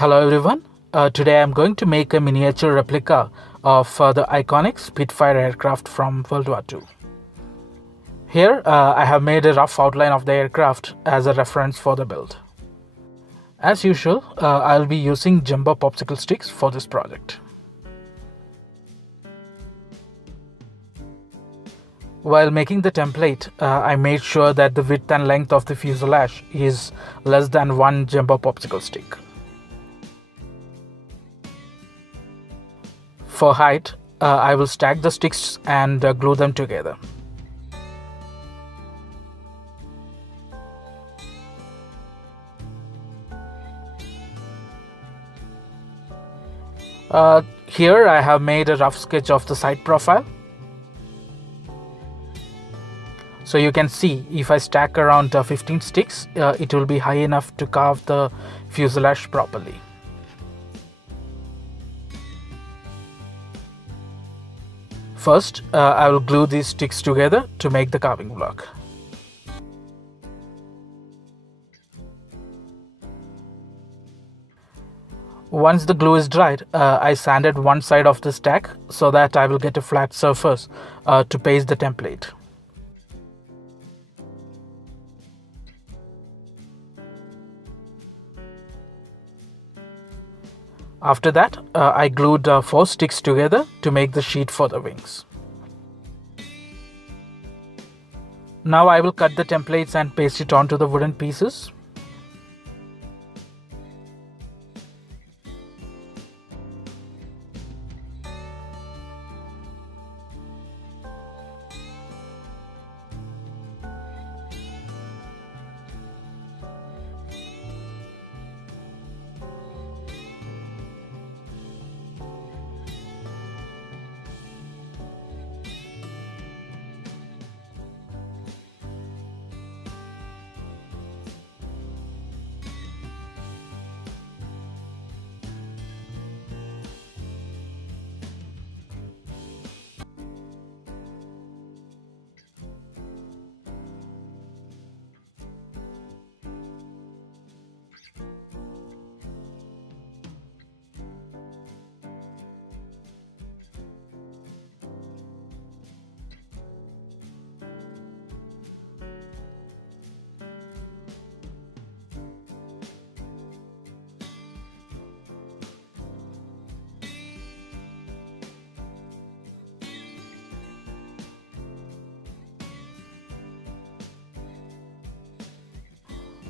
Hello everyone, today I'm going to make a miniature replica of the iconic Spitfire aircraft from World War II. Here I have made a rough outline of the aircraft as a reference for the build. As usual, I'll be using jumbo popsicle sticks for this project. While making the template, I made sure that the width and length of the fuselage is less than one jumbo popsicle stick. For height, I will stack the sticks and glue them together. Here I have made a rough sketch of the side profile. So you can see if I stack around 15 sticks, it will be high enough to carve the fuselage properly. First, I will glue these sticks together to make the carving block. Once the glue is dried, I sanded one side of the stack so that I will get a flat surface to paste the template. After that, I glued 4 sticks together to make the sheet for the wings. Now I will cut the templates and paste it onto the wooden pieces.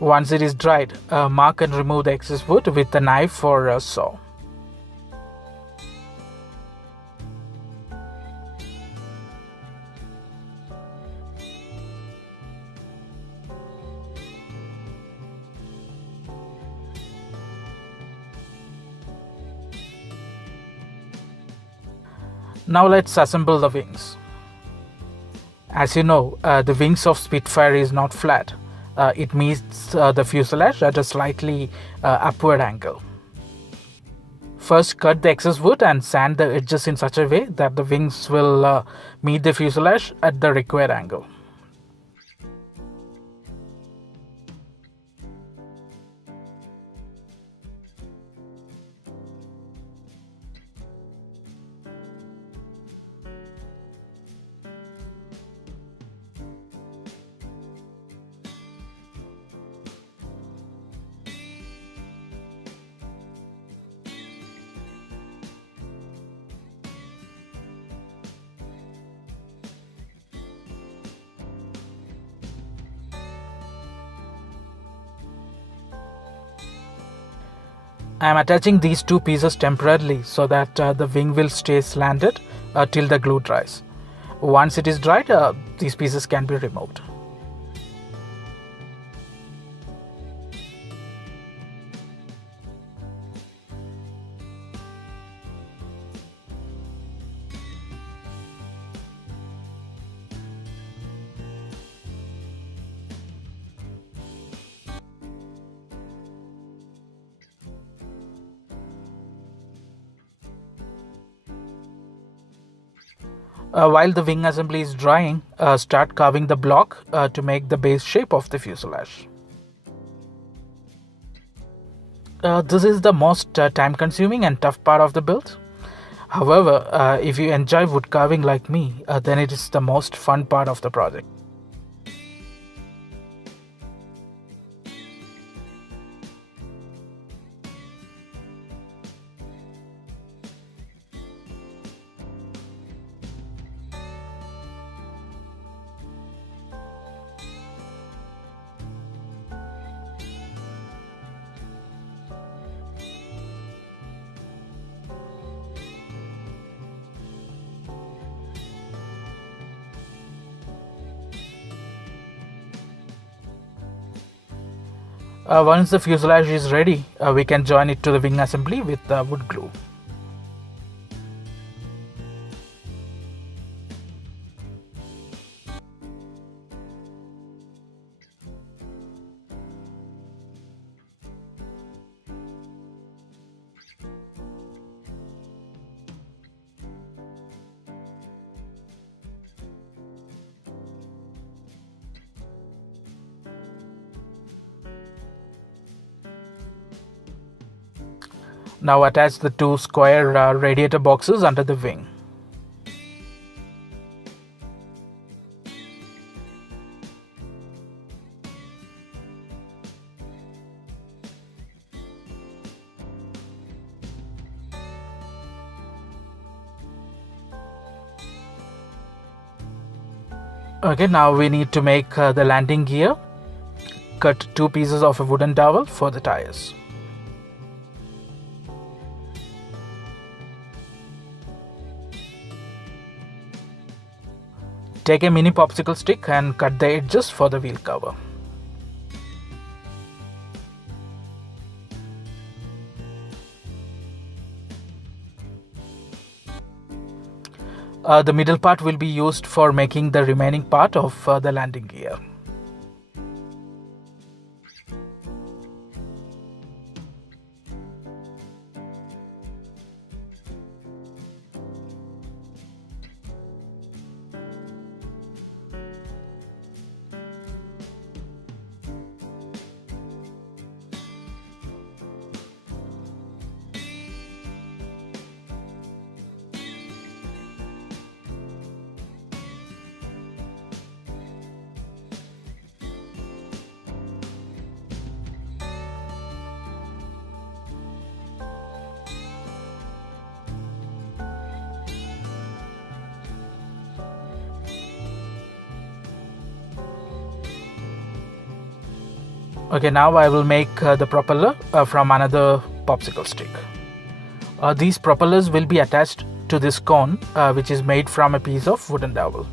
Once it is dried, mark and remove the excess wood with a knife or a saw. Now let's assemble the wings. As you know, the wings of Spitfire is not flat. It meets the fuselage at a slightly upward angle. First, cut the excess wood and sand the edges in such a way that the wings will meet the fuselage at the required angle. I am attaching these two pieces temporarily so that the wing will stay slanted till the glue dries. Once it is dried, these pieces can be removed. While the wing assembly is drying, start carving the block to make the base shape of the fuselage. This is the most time consuming and tough part of the build. However, if you enjoy wood carving like me, then it is the most fun part of the project. Once the fuselage is ready, we can join it to the wing assembly with wood glue. Now attach the two square radiator boxes under the wing. Okay, now we need to make the landing gear. Cut two pieces of a wooden dowel for the tires. Take a mini popsicle stick and cut the edges for the wheel cover. The middle part will be used for making the remaining part of the landing gear. Okay, now I will make the propeller from another popsicle stick. These propellers will be attached to this cone, which is made from a piece of wooden dowel.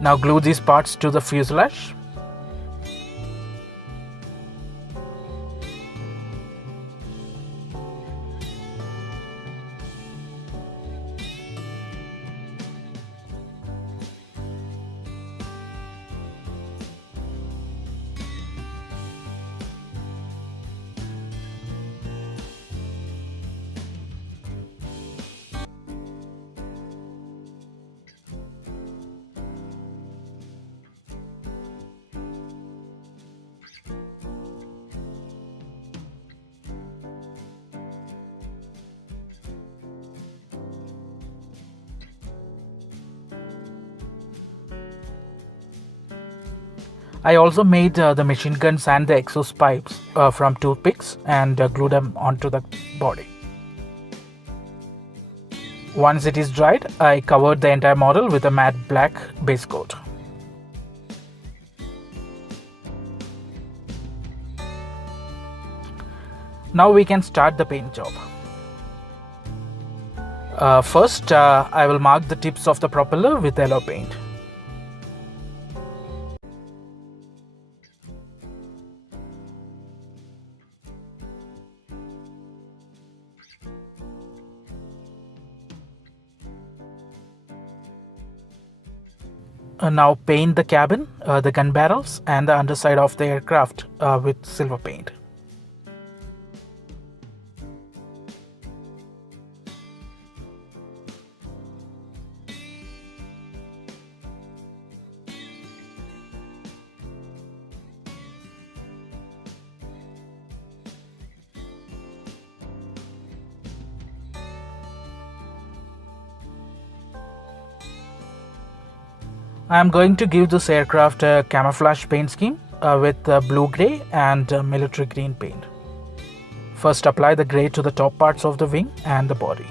Now glue these parts to the fuselage. I also made the machine guns and the exhaust pipes from toothpicks and glued them onto the body. Once it is dried, I covered the entire model with a matte black base coat. Now we can start the paint job. First, I will mark the tips of the propeller with yellow paint. Now paint the cabin, the gun barrels and the underside of the aircraft with silver paint. I am going to give this aircraft a camouflage paint scheme with blue grey and military green paint. First, apply the grey to the top parts of the wing and the body.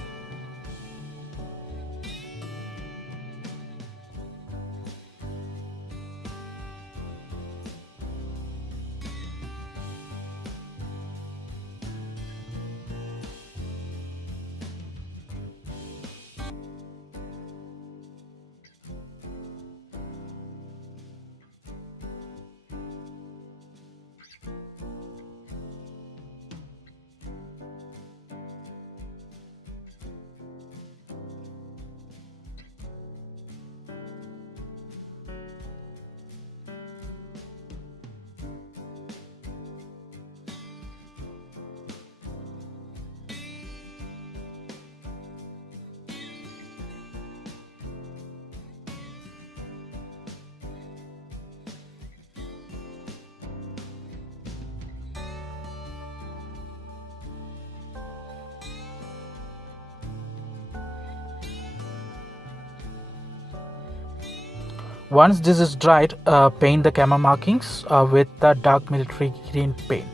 Once this is dried, paint the camo markings with the dark military green paint.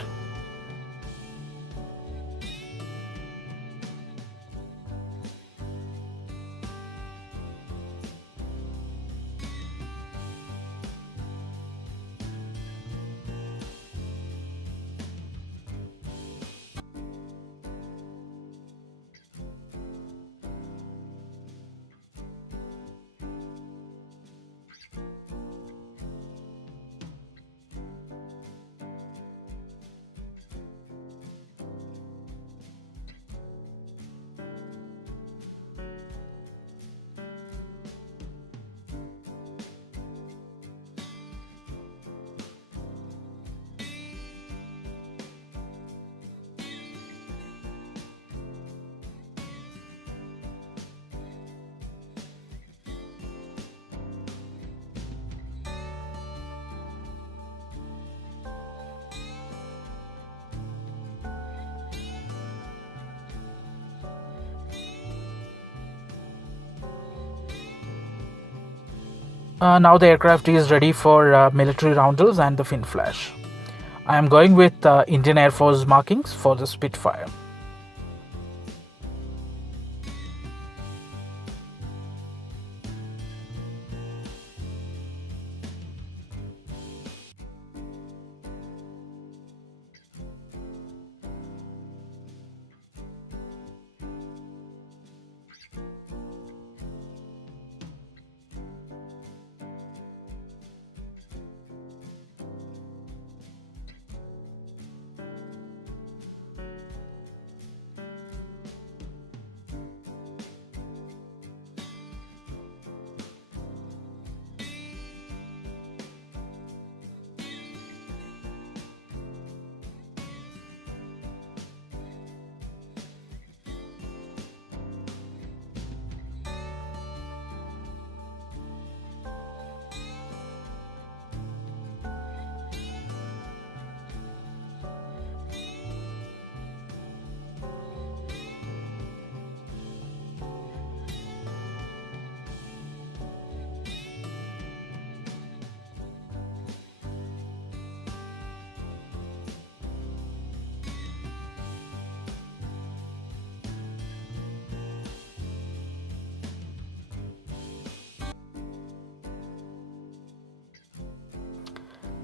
Now the aircraft is ready for military roundels and the fin flash. I am going with Indian Air Force markings for the Spitfire.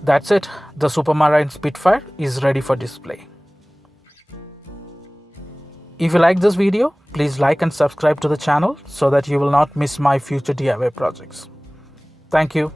That's it. The Supermarine Spitfire is ready for display. If you like this video, please like and subscribe to the channel so that you will not miss my future DIY projects. Thank you.